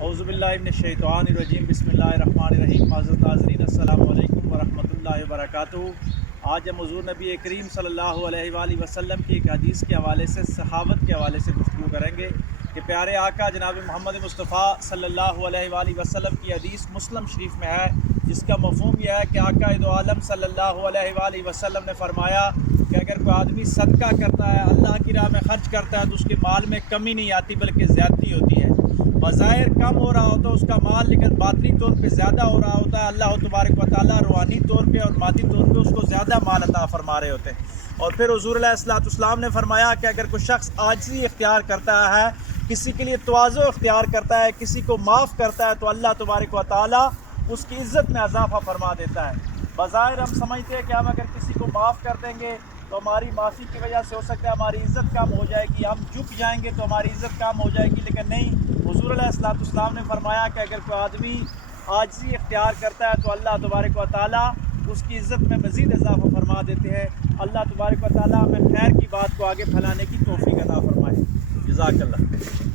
اعوذ باللہ من الشیطان الرجیم بسم اللہ الرحمن الرحیم۔ معزز ناظرین السلام علیکم ورحمۃ اللہ وبرکاتہ۔ آج ہم حضور نبی کریم صلی اللہ علیہ وآلہ وسلم کی ایک حدیث کے حوالے سے، صحابت کے حوالے سے گفتگو کریں گے کہ پیارے آقا جناب محمد مصطفیٰ صلی اللہ علیہ وآلہ وسلم کی حدیث مسلم شریف میں ہے، جس کا مفہوم یہ ہے کہ آقا دو عالم صلی اللہ علیہ وآلہ وسلم نے فرمایا کہ اگر کوئی آدمی صدقہ کرتا ہے، اللہ کی راہ میں خرچ کرتا ہے، تو اس کے مال میں کمی نہیں آتی بلکہ زیادتی ہوتی ہے۔ بظاہر کم ہو رہا ہوتا ہے اس کا مال، لیکن باطنی طور پہ زیادہ ہو رہا ہوتا ہے۔ اللہ تبارک و تعالیٰ روحانی طور پہ اور مادی طور پہ اس کو زیادہ مال عطا فرما رہے ہوتے ہیں۔ اور پھر حضور علیہ الصلوۃ والسلام نے فرمایا کہ اگر کوئی شخص عاجزی اختیار کرتا ہے، کسی کے لیے تواضع اختیار کرتا ہے، کسی کو معاف کرتا ہے، تو اللہ تبارک و تعالیٰ اس کی عزت میں اضافہ فرما دیتا ہے۔ بظاہر ہم سمجھتے ہیں کہ ہم اگر کسی کو معاف کر دیں گے تو ہماری معافی کی وجہ سے ہو سکتا ہے ہماری عزت کم ہو جائے گی، ہم جھک جائیں گے تو ہماری عزت کم ہو جائے گی، لیکن نہیں، حضور علیہ الصلوۃ والسلام نے فرمایا کہ اگر کوئی آدمی عاجزی اختیار کرتا ہے تو اللہ تبارک و تعالیٰ اس کی عزت میں مزید اضافہ فرما دیتے ہیں۔ اللہ تبارک و تعالیٰ ہمیں خیر کی بات کو آگے پھیلانے کی توفیق عطا فرمائے۔ جزاک اللہ۔